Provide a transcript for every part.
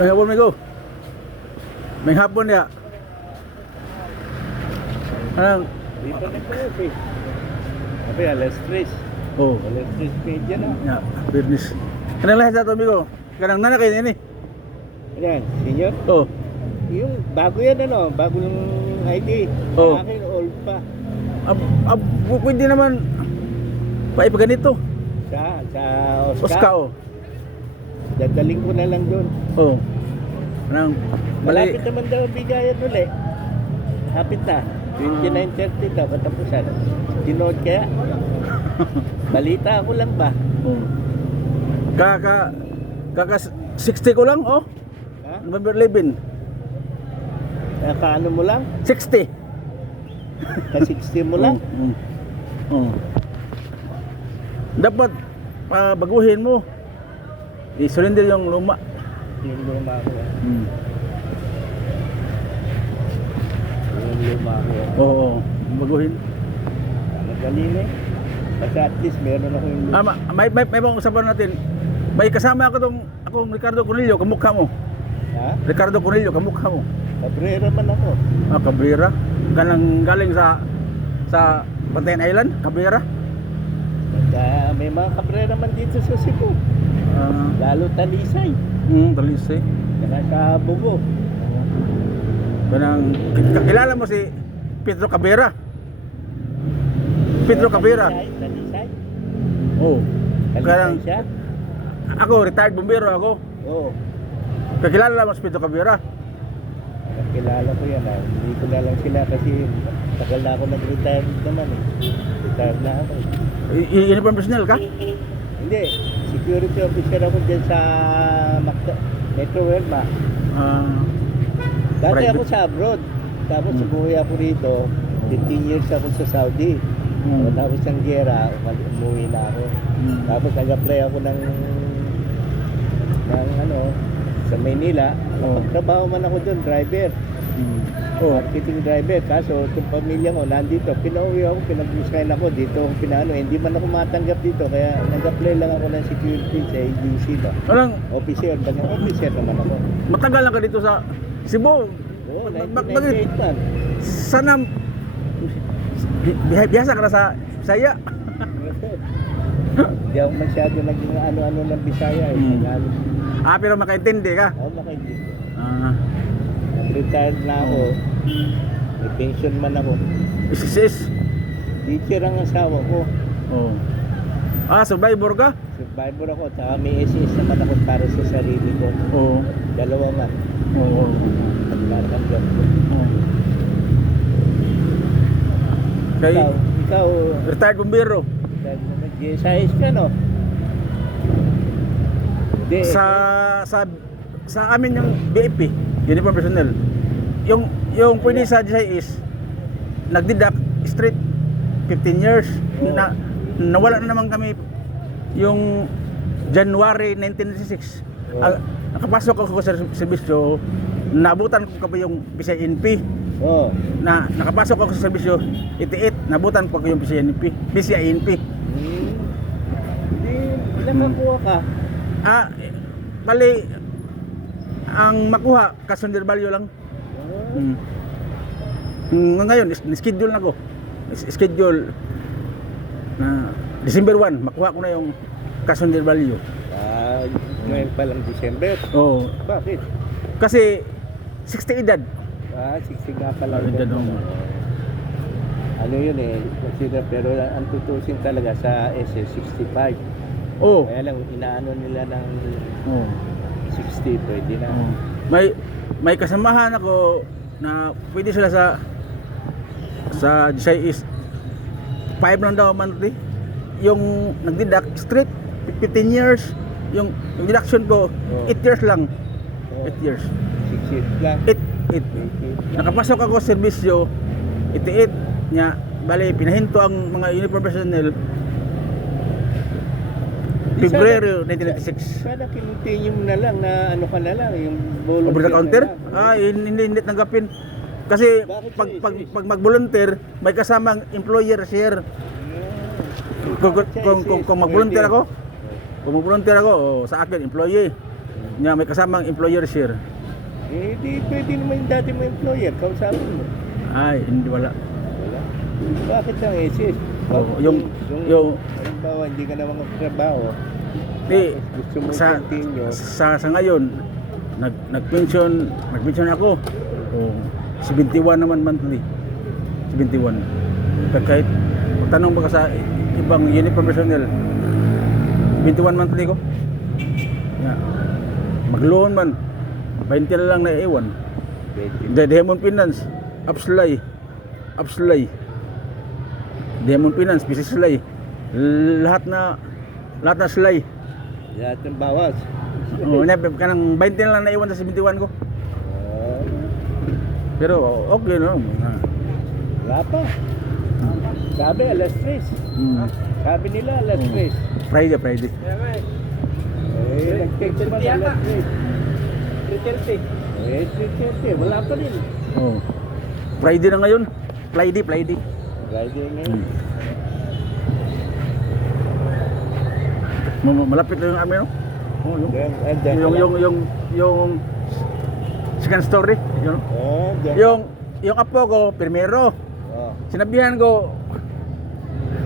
May hapon, may go. May hapon ya. Anong? Di pa nag-work eh. Sabi, alas 3. Oh. Alas 3:30 na. Ya, business. Kanang lahat sa to, amigo. Kanang nana kayo ini. Ayan, senior. Oh. Yung bago yan ano, bago yung ID. Oh. Sa akin, old pa. Pwede naman paipaganito. Sa Oscar. Oscar, oh. Dadaling ko na lang doon. Oh. Anong? Mali. Malapit naman daw ang bigayan ulit. Hapit na. 29:30 daw, katapusan. Tinood kaya? Balita ko lang ba? Oh. Kaka 60 ko lang, oh. Ha? November 11. Kaano mo lang? 60. Ka-60 mo lang? Oh. Dapat baguhin mo. I-surrender yung luma. Yung luma ko. Hmm. Yung luma ko. Oo, baguhin. Madali na eh. Kasi at least meron ako yung luma. May bang usapan natin. May kasama akong Ricardo Cornelio, kamukha mo. Ha? Ricardo Cornelio, kamukha mo. Cabrera man ako. Cabrera. Kanang galing sa Pantayan Island, Cabrera. May mga Cabrera man dito sa Cebu. Lalo Talisay. Talisay. Saka sa Bugo. Kanang kilala mo si Pedro Cabrera. Pedro Cabrera. Talisay? Oh. Talisay Kanang siya? ako retired bombero ako. Oo. Kakilala mo si Pedro Cabrera. Kilala ko yan. Hindi ko na lang sila kasi tagal na ako nag-retire naman eh. Retired na ako. Uniform personnel ka? Hindi. Security officer ako dyan sa Metro Werma. Dati Private. ako sa abroad. Tapos umuwi ako rito. 15 years ako sa Saudi. Tapos ng gera, umuwi na ako. Tapos nag-apply ako ng sa Maynila. Pagtrabaho man ako doon, driver. Marketing driver. Kaso itong pamilya ko nandito. Pinauwi ako, pinag-resign ako dito. Hindi man ako matanggap dito. Kaya nag-apply lang ako ng security sa agency ba. Walang Officer naman ako. matagal lang ka dito sa Cebu. Oo, Bakit? 1998 man. Sana biasa ka na sa Bisaya. Hindi ako masyado naging ano-ano ng Bisaya eh. Tagalog. Pero makaintindi ka. Oo, makaintindi. Retired Nag-retired na ako. May pension man ako. Sis. Teacher ang asawa ko. Oh. Survivor ka? Survivor ako. Saka may SS naman ako para sa sarili ko. Oo. Dalawa man. Oo. Natanggap ko. Kay Ikaw, retired bombero. GSIS ka no? Hindi. Sa amin yung BFP, uniform personnel. Yung pwede sa GSIS nagdidak straight 15 years. Nawala na naman kami yung January 1996. Nakapasok ako sa serbisyo, naabutan ko pa yung PCNP. Nakapasok ako sa serbisyo 88, nabutan ko yung PCNP. Ilang makuha ka? Bali ang makuha kasunder value lang. Ngayon schedule na ko. Schedule na December 1 makuha ko na yung kasunder value. Ngayon pa lang December. Oo. Bakit? Kasi 60 edad. 60 nga pala. Edad Ano yun eh, consider, pero ang tutusin talaga sa SS 65. Oh. Kaya lang inaano nila ng 60, pwede na. May kasamahan ako na pwede sila sa GSIS 5 lang daw monthly. Yung nagdidak straight 15 years. Yung deduction ko 8 years lang. 8 years. 6 years lang. 8. Nakapasok ako sa serbisyo 88 nya, bali pinahinto ang mga uniform personnel February 1996. Sana kinuntinyo mo na lang na ano ka na lang, yung volunteer. Over the counter? Hindi tanggapin. Kasi pag mag-volunteer, may kasamang employer share. Kung mag-volunteer ako, sa akin employee. Nga may kasamang employer share. Eh, di pwede naman yung dati mo employer, kausapin mo. Ay, hindi wala. Wala. Bakit ang SS? Oo, yung- halimbawa, hindi ka na magtrabaho. Di, Gusto mo sa, continue. sa ngayon, nag-pension ako. Oh, 71 naman monthly. 71. Kahit tanong ba ka sa ibang uniform personnel, 71 monthly ko. Yeah. Mag-loan man, 20 na lang na iwan. Diamond Finance, Upslay. Diamond Finance, Business Slay. Lahat na slay. Lahat ng bawas. Oh, kanang 20 na lang naiwan sa 71 ko. Ah, Pero okay no. wala pa. Sabi, alas 3. Hmm. Sabi nila, alas 3. Friday. Eh, nag-text man alas 3. 3:30. Eh, 3:30. Wala pa rin. Oh. Friday na ngayon. Friday. Friday ngayon. Malapit na yung army no? Oh, Andyan ka lang. yung second story, yun. Oh, andyan. Yung apo ko, primero. Oh. Sinabihan ko,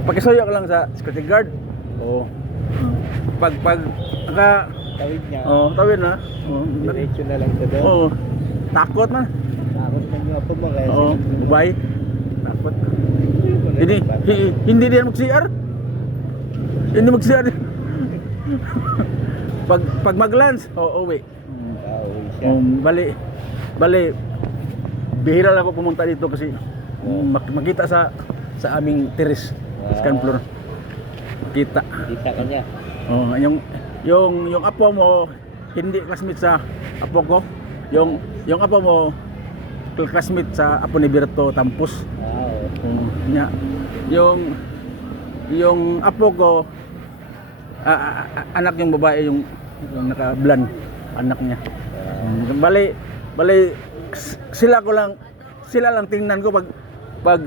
pakisuyo ko lang sa security guard. Oo. Pag Tawid niya. tawid na. Diretso na lang sa doon. Oo. Takot man. Takot man yung apo mo kaya Oo, sinunod mo. bubay. Takot. Hindi Hindi din mag-CR. Hindi mag-CR. pag mag-lunch, uwi. uwi siya. Bali, bihira lang ako pumunta dito kasi makita sa aming terrace, second floor. Kita. Kita ka niya. Oh, yung apo mo hindi classmate sa apo ko. Yung apo mo classmate sa apo ni Berto Tampus. Oh, nya. Yung apo ko anak yung babae yung naka-blonde anak niya. Bali sila lang tingnan ko pag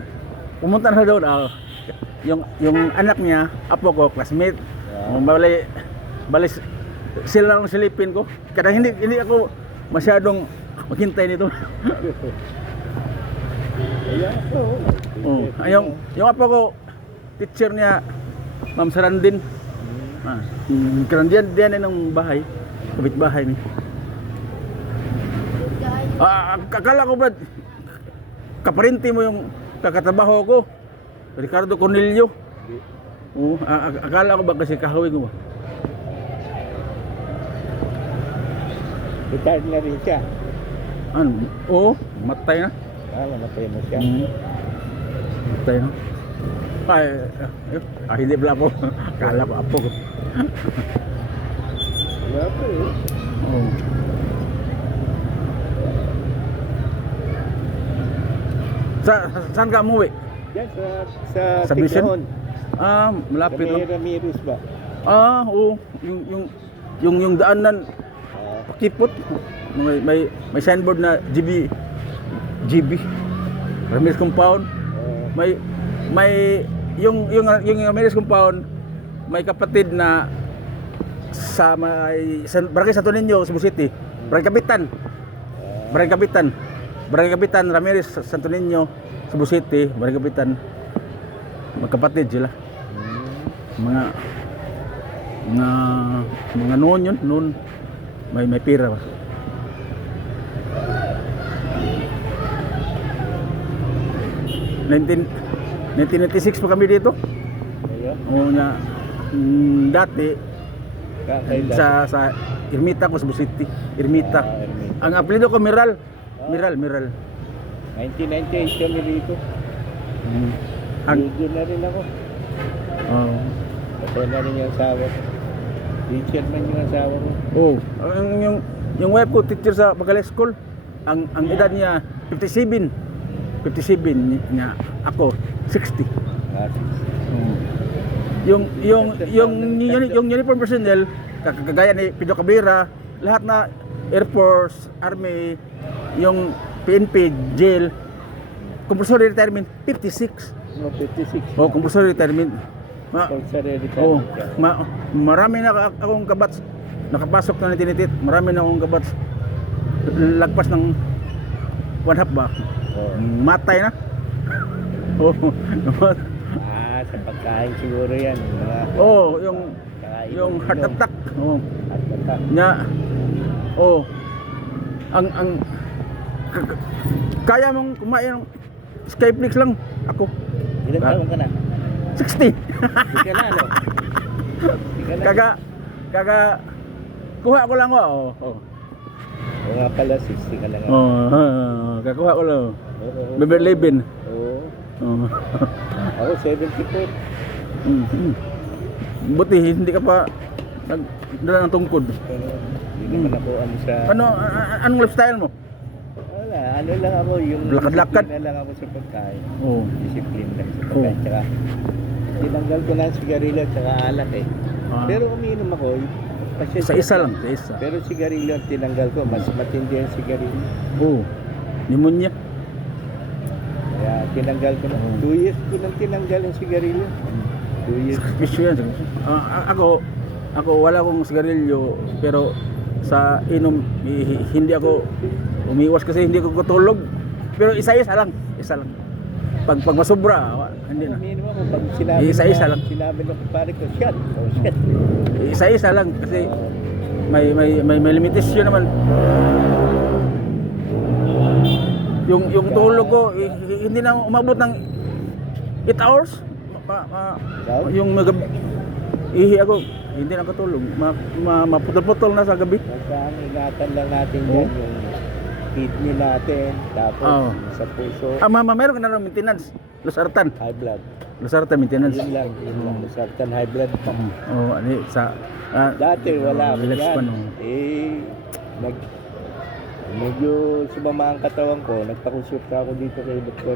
pumunta na doon yung anak niya apo ko classmate. Bali sila lang silipin ko. Kada hindi ako masyadong maghintay nito. Yung apo ko teacher niya Ma'am Sarandin. Karon diyan ng bahay, kapitbahay ni. Akala ko Brad, kaparente mo yung kakatrabaho ko, Ricardo Cornelio. Akala ko ba kasi kahawi ko ba? Retired na rin siya. Oo, matay na. Namatay na siya. Matay na. Hindi pala ako. Akala ko apo ko. Wala pa eh. Oh. Saan ka umuwi? Diyan sa Mission? Tigahon. Malapit lang. Ramirez ba? Oo. Yung daanan pakipot. May signboard na GB Ramirez Compound. May yung Ramirez Compound may kapatid na sa Barangay Santo Niño, Cebu City. Barangay Kapitan Ramirez Santo Niño, Cebu City, Barangay Kapitan. Magkapatid sila. Mga noon may pira ba. In 1996 pa kami dito. Oo nga. Dati sa Ermita ko, Cebu City. Ermita. Ang apelyido ko Miral. Miral. 1998 kami rito. Doon na rin ako. Patay na rin yung asawa ko. Teacher man yung asawa ko. Yung wife ko teacher sa Bagales School. Ang edad niya 57 niya. Ako 60. Yung uniform personnel kagaya ni Pido Cabrera, lahat na Air Force, Army, yung PNP, jail, compulsory retirement 56. 56. Compulsory retirement. Compulsory retirement. Marami na akong kabats nakapasok na ni tinitit. Marami na akong gabats. Lagpas ng 1/2 ba? Oo. Matay na. Oh. Sa pagkain siguro yan. Mga Oh, yung kakain yung ng heart inom. attack. Oh. Heart attack. Nya. Oh. Ang kaya mong kumain ng Skyflix lang ako. Ilan taon ka na? 60. Hindi ka na, ano? Hindi ka na. Kaga kuha ko lang ko. Oh. Oh. Oo nga pala, 60 ka na nga. Kakuha ko lang. Oo. Beber Leben. Oo. Oh. Ako, 74. Buti hindi ka pa nagdala ng tungkod. Hindi naman ako ano sa... Anong lifestyle mo? Wala, ano lang ako, yung Lakad-lakad? disiplina lang ako sa pagkain. Oh. Discipline lang sa Oo. pagkain. Tsaka, tinanggal ko na ang sigarilyo at saka alak eh. Ah. Pero umiinom ako, Sa isa lang, sa isa. Pero sigarilyo ang tinanggal ko, mas matindi ang sigarilyo. Oh. Pneumonia. Kaya tinanggal ko na. Oo. 2 years ko nang tinanggal ang sigarilyo. 2 years. Sakripisyo yan. Ako wala akong sigarilyo pero sa inom hindi ako umiwas kasi hindi ako tutulog. Pero isa-isa lang, isa lang. Pag masobra, hindi na. Umiinom ako pag sinabi Isa-isa na- lang. Sinabi ng kumpare ko, shot. Oh, shot. Isa-isa lang kasi Oo. may limitasyon naman. Yung tulog ko hindi na umabot ng 8 hours. Yung ihi ako, hindi na katulog. Maputol-putol na sa gabi. Basta ang ingatan lang natin Oo. dyan, yung kidney natin, tapos Oo. sa puso, Meron ka na rin maintenance. Losartan. high blood. Losartan maintenance. Yun lang, yun lang. Masartan high blood pa. Oh, ano sa Dati wala ako relax yan. pa, no? Medyo sumama ang katawan ko. Nagpakonsulta ako dito kay Dr.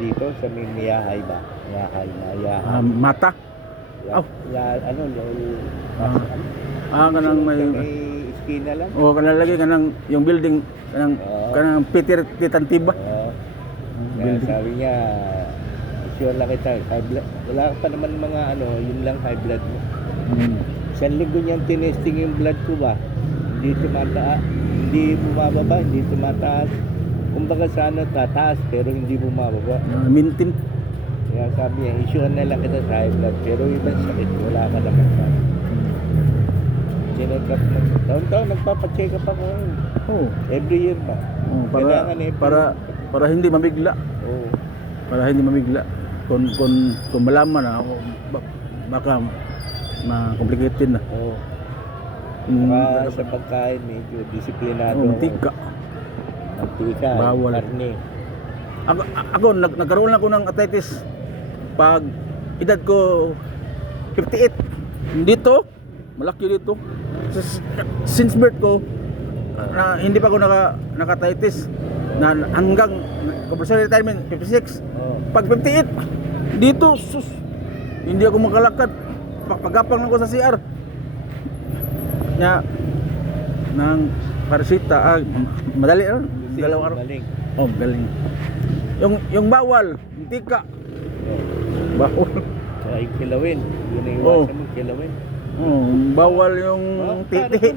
Dito sa may Miyahay ba? Miyahay. mata. Ya, Oh. ano, Kanang may may iskina lang. kanang lagi kanang yung building Oo. kanang Peter Titantiba. Oo. Kaya Building. sabi niya, sure lang kita, high blood. Wala ka pa naman mga ano, yun lang high blood mo. Isang linggo niyang tinesting yung blood ko ba? Hindi tumataas, hindi bumababa, hindi tumataas. Kumbaga sa ano, tataas pero hindi bumababa. Maintain. Kaya sabi niya, issue na lang kita sa high blood. Pero ibang sakit, wala ka naman sa check up mo. Taon-taon nagpapacheck up ako. Oh. Every year ba? Kailangan eh. Para hindi mamigla. Oo. Para hindi mamigla. Kung malaman na baka ma-complicated na. Oo. Mm, Saka sa pagkain, medyo disiplinado. mantika. Mantika, Bawal. karne. Ako nagkaroon lang ako ng arthritis pag edad ko 58. Dito, malaki dito. Since birth ko na hindi pa ako naka-arthritis na hanggang compulsory retirement 56. Oo. Pag 58 dito sus hindi ako makalakad. Pagapang ako sa CR. Nya nang parsita madali lang. Dalawang araw. Galing. Oh, galing. Yung bawal, mantika. Oo. Bawal. Saka yung kilawin. Yun ang Oo. iwasan mo, kilawin. Oh, bawal yung Pare ko titi.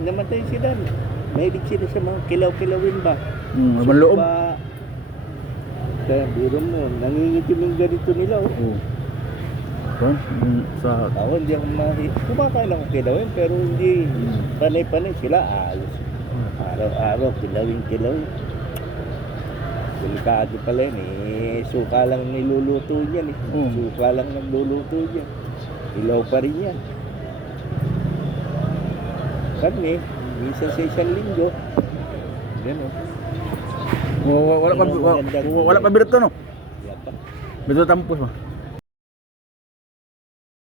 namatay sila. Mahilig sila sa mga kilaw-kilawin ba? Maloob. Kaya biro mo, nangingitim yung ganito nila. Oh. Oh. Sa Ako hindi ako kumakain ako kilawin pero hindi panay-panay sila ayos. Araw-araw kilawin. Delikado pala yun eh. Suka lang niluluto niyan eh. Oo. Suka lang nagluluto niyan. Ilaw pa rin yan. Kami, minsan sa isang linggo. Gano'n. wala pa birito no. Yan pa. Birito tampos ba?